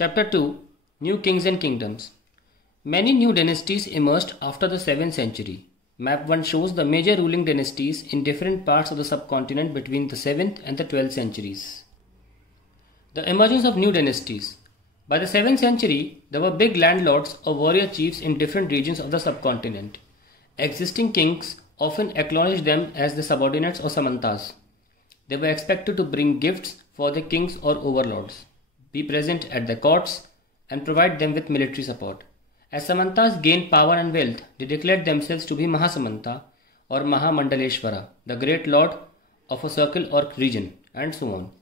Chapter 2: New Kings and Kingdoms. Many new dynasties emerged after the 7th century. Map 1 shows the major ruling dynasties in different parts of the subcontinent between the 7th and the 12th centuries. The emergence of new dynasties. By the 7th century, there were big landlords or warrior chiefs in different regions of the subcontinent. Existing kings often acknowledged them as the subordinates or samantas. They were expected to bring gifts for the kings or overlords, be present at the courts, and provide them with military support. As samantas gained power and wealth, they declared themselves to be Mahasamanta or Mahamandaleshwara, the great lord of a circle or region, and so on.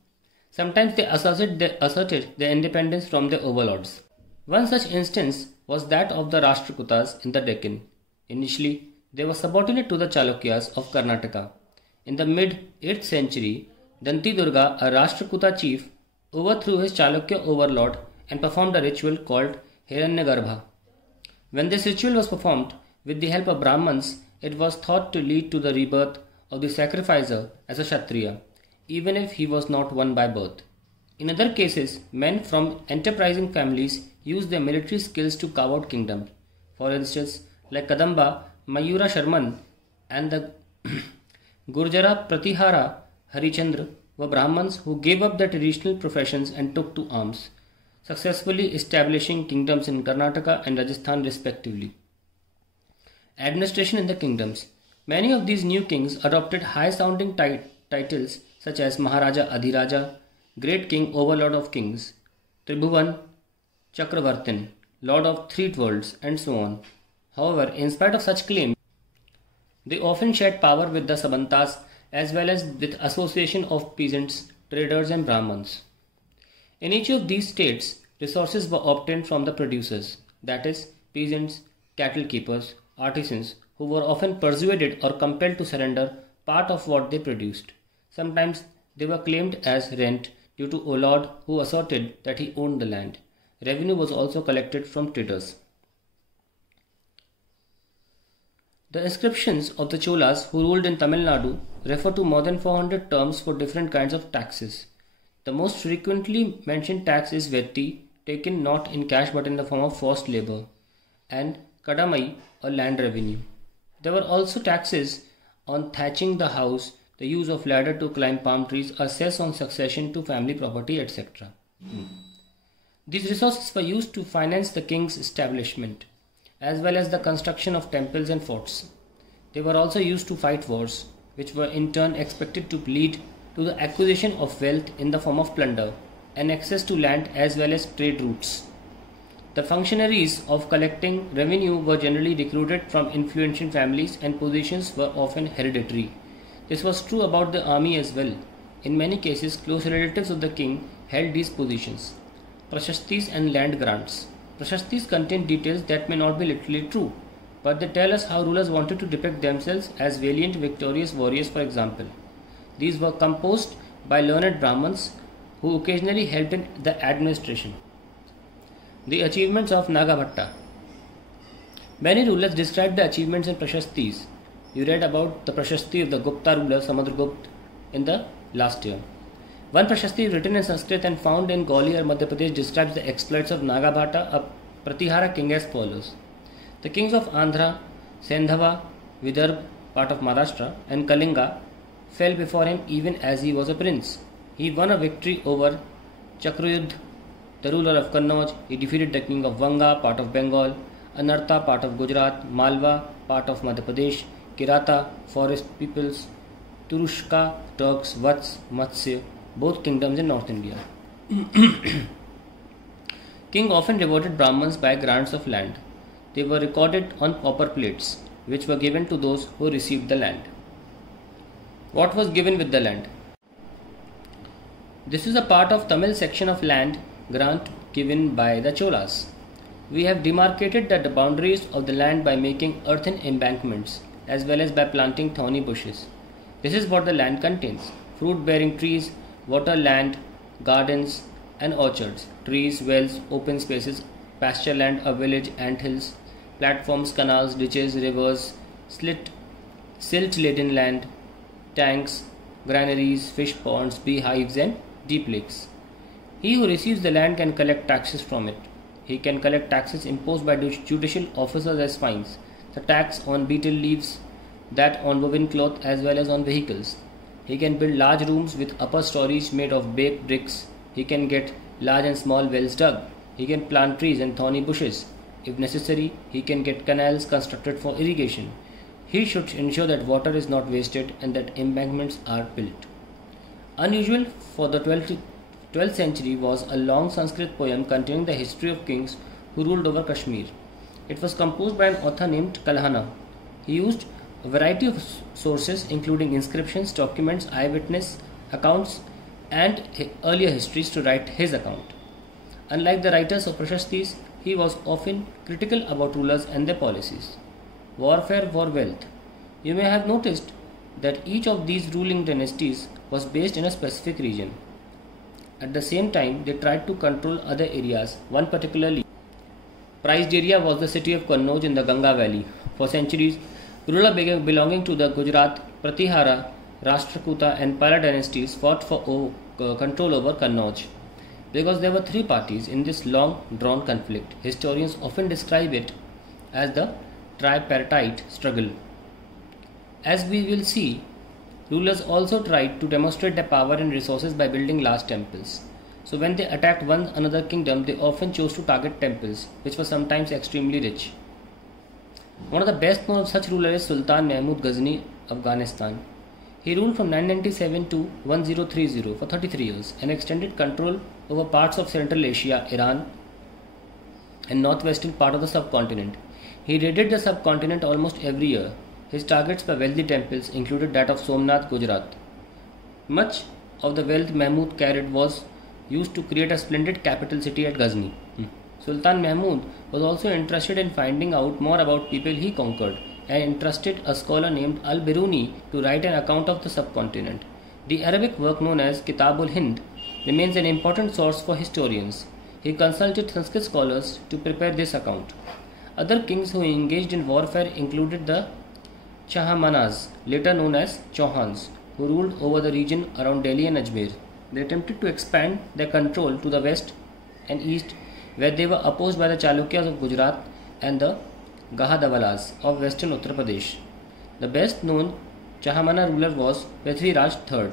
Sometimes they asserted their independence from their overlords. One such instance was that of the Rashtrakutas in the Deccan. Initially, they were subordinate to the Chalukyas of Karnataka. In the mid-8th century, Danti Durga, a Rashtrakuta chief, overthrew his Chalukya overlord and performed a ritual called Hiranyagarbha. When this ritual was performed with the help of Brahmins, it was thought to lead to the rebirth of the sacrificer as a Kshatriya, even if he was not one by birth. In other cases, men from enterprising families used their military skills to carve out kingdoms. For instance, like Kadamba, Mayura Sharman and the Gurjara Pratihara Harichandra were Brahmins who gave up their traditional professions and took to arms, successfully establishing kingdoms in Karnataka and Rajasthan respectively. Administration in the kingdoms. Many of these new kings adopted high-sounding titles such as Maharaja Adhiraja, Great King, Overlord of Kings, Tribhuvan Chakravartin, Lord of Three Worlds, and so on. However, in spite of such claims, they often shared power with the Sabantas as well as with association of peasants, traders and Brahmins. In each of these states, resources were obtained from the producers, that is, peasants, cattle keepers, artisans, who were often persuaded or compelled to surrender part of what they produced. Sometimes they were claimed as rent due to a lord who asserted that he owned the land. Revenue was also collected from traders. The inscriptions of the Cholas who ruled in Tamil Nadu refer to more than 400 terms for different kinds of taxes. The most frequently mentioned tax is Vetti, taken not in cash but in the form of forced labor, and Kadamai or land revenue. There were also taxes on thatching the house, the use of ladder to climb palm trees, or cess on succession to family property, etc. These resources were used to finance the king's establishment, as well as the construction of temples and forts. They were also used to fight wars, which were in turn expected to lead to the acquisition of wealth in the form of plunder and access to land as well as trade routes. The functionaries of collecting revenue were generally recruited from influential families and positions were often hereditary. This was true about the army as well. In many cases, close relatives of the king held these positions. Prashastis and land grants. Prashastis contain details that may not be literally true, but they tell us how rulers wanted to depict themselves as valiant, victorious warriors, for example. These were composed by learned Brahmins who occasionally helped in the administration. The achievements of Nagabhatta. Many rulers described the achievements in Prashastis. You read about the Prashasti of the Gupta ruler Samudragupta in the last year. One Prashasti written in Sanskrit and found in Gwalior, Madhya Pradesh describes the exploits of Nagabhatta, a Pratihara king, as follows. The kings of Andhra, Sendhava, Vidarbha, part of Maharashtra, and Kalinga fell before him even as he was a prince. He won a victory over Chakruyudh, the ruler of Kannauj. He defeated the king of Vanga, part of Bengal, Anartha, part of Gujarat, Malwa, part of Madhya Pradesh, Kirata, forest peoples, Turushka, Turks, Vats, Matsya, both kingdoms in North India. King often rewarded Brahmins by grants of land. They were recorded on copper plates, which were given to those who received the land. What was given with the land? This is a part of Tamil section of land grant given by the Cholas. We have demarcated the boundaries of the land by making earthen embankments as well as by planting thorny bushes. This is what the land contains: fruit-bearing trees, water land, gardens and orchards, trees, wells, open spaces, pasture land, a village, anthills, platforms, canals, ditches, rivers, silt-laden land, tanks, granaries, fish ponds, beehives and deep lakes. He who receives the land can collect taxes from it. He can collect taxes imposed by judicial officers as fines, the tax on betel leaves, that on woven cloth as well as on vehicles. He can build large rooms with upper stories made of baked bricks. He can get large and small wells dug. He can plant trees and thorny bushes. If necessary, he can get canals constructed for irrigation. He should ensure that water is not wasted and that embankments are built. Unusual for the 12th century was a long Sanskrit poem containing the history of kings who ruled over Kashmir. It was composed by an author named Kalhana. He used a variety of sources including inscriptions, documents, eyewitness accounts and earlier histories to write his account. Unlike the writers of Prashastis, he was often critical about rulers and their policies. Warfare for wealth. You may have noticed that each of these ruling dynasties was based in a specific region. At the same time, they tried to control other areas. One particularly prized area was the city of Kannauj in the Ganga Valley. For centuries, rulers belonging to the Gujarat, Pratihara, Rashtrakuta and Pala dynasties fought for control over Kannauj. Because there were three parties in this long drawn conflict, historians often describe it as the tripartite struggle. As we will see, rulers also tried to demonstrate their power and resources by building large temples. So when they attacked one another kingdom, they often chose to target temples, which were sometimes extremely rich. One of the best known of such rulers is Sultan Mahmud Ghazni, Afghanistan. He ruled from 997 to 1030 for 33 years and extended control over parts of Central Asia, Iran, and northwestern part of the subcontinent. He raided the subcontinent almost every year. His targets by wealthy temples included that of Somnath, Gujarat. Much of the wealth Mahmud carried was used to create a splendid capital city at Ghazni. Sultan Mahmud was also interested in finding out more about people he conquered and entrusted a scholar named Al-Biruni to write an account of the subcontinent. The Arabic work known as Kitabul Hind remains an important source for historians. He consulted Sanskrit scholars to prepare this account. Other kings who engaged in warfare included the Chahamanas, later known as Chauhans, who ruled over the region around Delhi and Ajmer. They attempted to expand their control to the west and east, where they were opposed by the Chalukyas of Gujarat and the Gahadawalas of western Uttar Pradesh. The best known Chahamana ruler was Prithviraj III,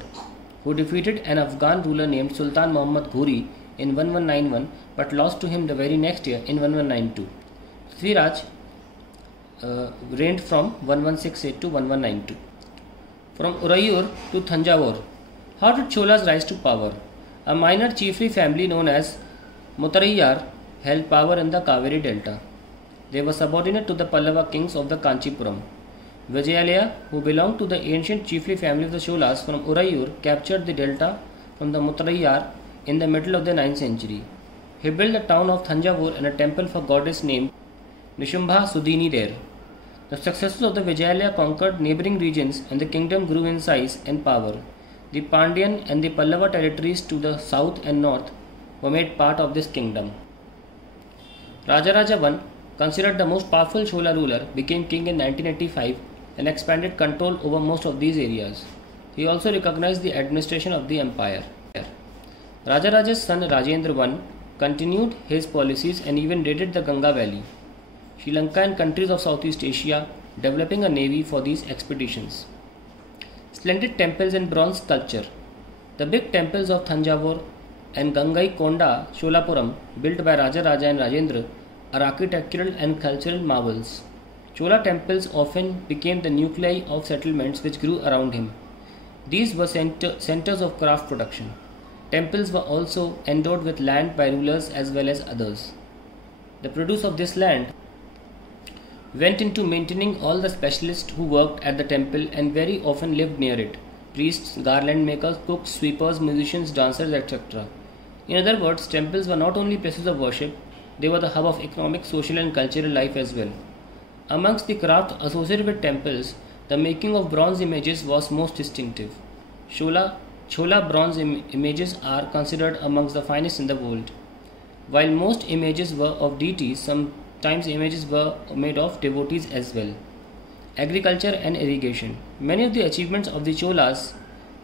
who defeated an Afghan ruler named Sultan Muhammad Ghori in 1191 but lost to him the very next year in 1192. Prithviraj reigned from 1168 to 1192. From Urayur to Thanjavur. How did Cholas rise to power? A minor chiefly family known as Muttarayyar held power in the Kaveri Delta. They were subordinate to the Pallava kings of the Kanchipuram. Vijayalaya, who belonged to the ancient chiefly family of the Cholas from Urayur, captured the delta from the Muttarayyar in the middle of the 9th century. He built the town of Thanjavur and a temple for goddess named Nishumbha Sudini there. The successors of the Vijayalaya conquered neighbouring regions and the kingdom grew in size and power. The Pandyan and the Pallava territories to the south and north were made part of this kingdom. Rajaraja I, considered the most powerful Chola ruler, became king in 1985 and expanded control over most of these areas. He also recognized the administration of the empire. Rajaraja's son Rajendra I continued his policies and even raided the Ganga Valley, Sri Lanka and countries of Southeast Asia, developing a navy for these expeditions. Splendid temples and bronze sculpture. The big temples of Thanjavur and Gangai Konda Cholapuram, built by Rajaraja and Rajendra, are architectural and cultural marvels. Chola temples often became the nuclei of settlements which grew around him. These were centers of craft production. Temples were also endowed with land by rulers as well as others. The produce of this land went into maintaining all the specialists who worked at the temple and very often lived near it: priests, garland makers, cooks, sweepers, musicians, dancers, etc. In other words, temples were not only places of worship, they were the hub of economic, social and cultural life as well. Amongst the craft associated with temples, the making of bronze images was most distinctive. Chola bronze images are considered amongst the finest in the world. While most images were of deities, sometimes images were made of devotees as well. Agriculture and irrigation. Many of the achievements of the Cholas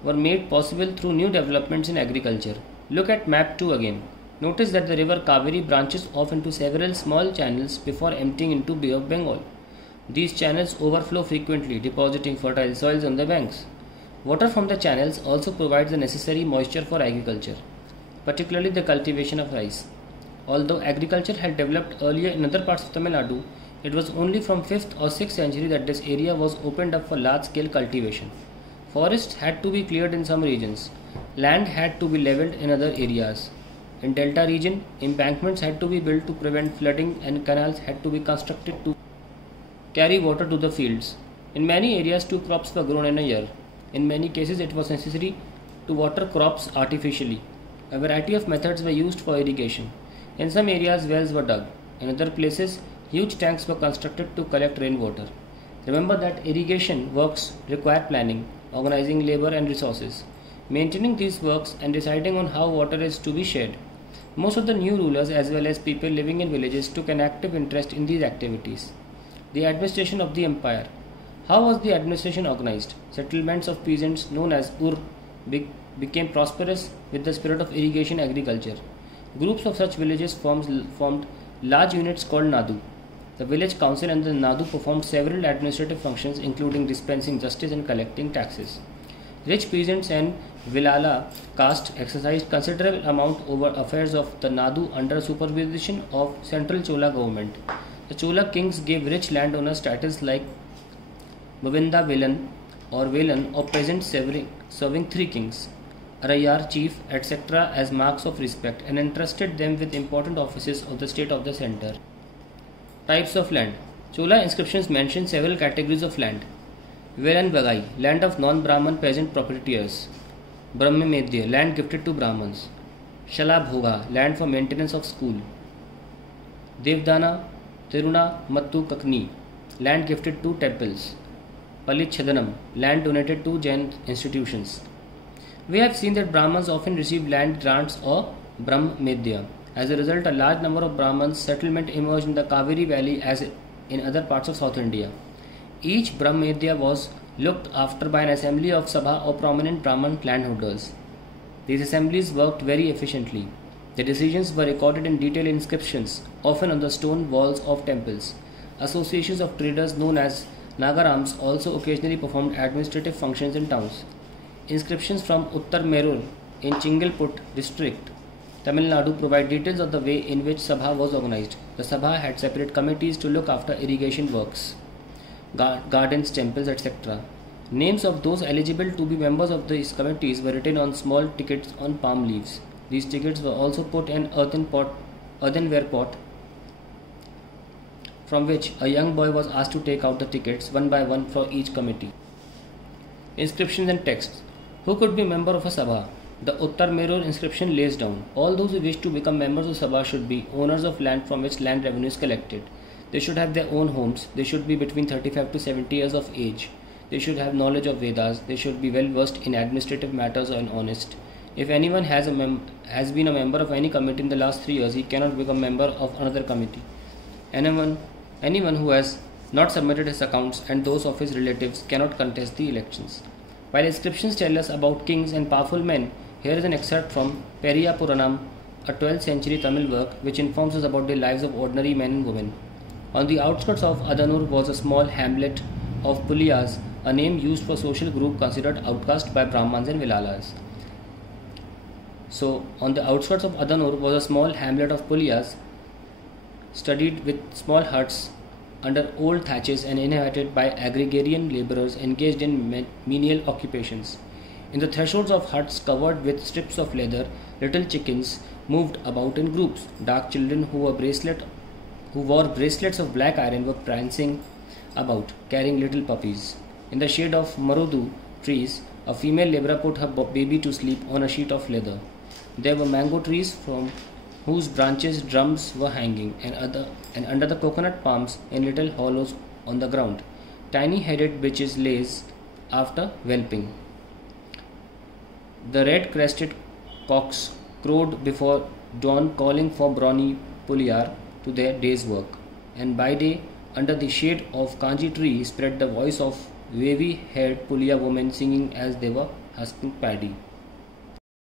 were made possible through new developments in agriculture. Look at map 2 again. Notice that the river Kaveri branches off into several small channels before emptying into Bay of Bengal. These channels overflow frequently, depositing fertile soils on the banks. Water from the channels also provides the necessary moisture for agriculture, particularly the cultivation of rice. Although agriculture had developed earlier in other parts of Tamil Nadu, it was only from 5th or 6th century that this area was opened up for large-scale cultivation. Forests had to be cleared in some regions. Land had to be levelled in other areas. In Delta region, embankments had to be built to prevent flooding and canals had to be constructed to carry water to the fields. In many areas, 2 crops were grown in a year. In many cases, it was necessary to water crops artificially. A variety of methods were used for irrigation. In some areas, wells were dug. In other places, huge tanks were constructed to collect rainwater. Remember that irrigation works require planning, organizing labor and resources, maintaining these works and deciding on how water is to be shared. Most of the new rulers as well as people living in villages took an active interest in these activities. The administration of the empire. How was the administration organized? Settlements of peasants known as Ur became prosperous with the spirit of irrigation agriculture. Groups of such villages formed large units called Nadu. The village council and the Nadu performed several administrative functions including dispensing justice and collecting taxes. Rich peasants and Vilala caste exercised considerable amount over affairs of the Nadu under supervision of central Chola government. The Chola kings gave rich landowners titles like Mavinda Velan or peasants serving 3 kings, Arayar chief, etc. as marks of respect and entrusted them with important offices of the state of the center. Types of land. Chola inscriptions mention several categories of land. Velan Bagai, land of non-Brahman peasant proprietors. Brahmamedya, land gifted to Brahmins. Shalabhoga, land for maintenance of school. Devdana, Tiruna Mattu Kakni, land gifted to temples. Palichadanam, land donated to Jain institutions. We have seen that Brahmins often receive land grants or Brahmamedya. As a result, a large number of Brahmins settlement emerged in the Kaveri valley as in other parts of South India. Each Brahmamedya was looked after by an assembly of Sabha or prominent Brahman landholders. These assemblies worked very efficiently. The decisions were recorded in detailed inscriptions, often on the stone walls of temples. Associations of traders known as Nagarams also occasionally performed administrative functions in towns. Inscriptions from Uttar Merur in Chingalput district, Tamil Nadu provide details of the way in which Sabha was organized. The Sabha had separate committees to look after irrigation works, gardens, temples, etc. Names of those eligible to be members of these committees were written on small tickets on palm leaves. These tickets were also put in earthenware pot from which a young boy was asked to take out the tickets one by one for each committee. Inscriptions and texts. Who could be a member of a Sabha? The Uttar Merur inscription lays down, all those who wish to become members of Sabha should be owners of land from which land revenue is collected. They should have their own homes. They should be between 35 to 70 years of age. They should have knowledge of Vedas. They should be well versed in administrative matters and honest. If anyone has been a member of any committee in the last 3 years, he cannot become a member of another committee. Anyone who has not submitted his accounts and those of his relatives cannot contest the elections. While inscriptions tell us about kings and powerful men, here is an excerpt from Periya Puranam, a 12th century Tamil work which informs us about the lives of ordinary men and women. On the outskirts of Adanur was a small hamlet of Puliyas, a name used for social group considered outcast by Brahmans and Vilalas. So, on the outskirts of Adanur was a small hamlet of Puliyas, studded with small huts under old thatches and inhabited by agrarian labourers engaged in menial occupations. In the thresholds of huts covered with strips of leather, little chickens moved about in groups. Dark children who wore bracelets of black iron were prancing about, carrying little puppies. In the shade of marudu trees, a female labourer put her baby to sleep on a sheet of leather. There were mango trees from whose branches drums were hanging, and under the coconut palms in little hollows on the ground, tiny-headed bitches lazed after whelping. The red-crested cocks crowed before dawn, calling for brawny Puliyar to their day's work, and by day, under the shade of kanji tree, spread the voice of wavy-haired Puliya women singing as they were husking paddy.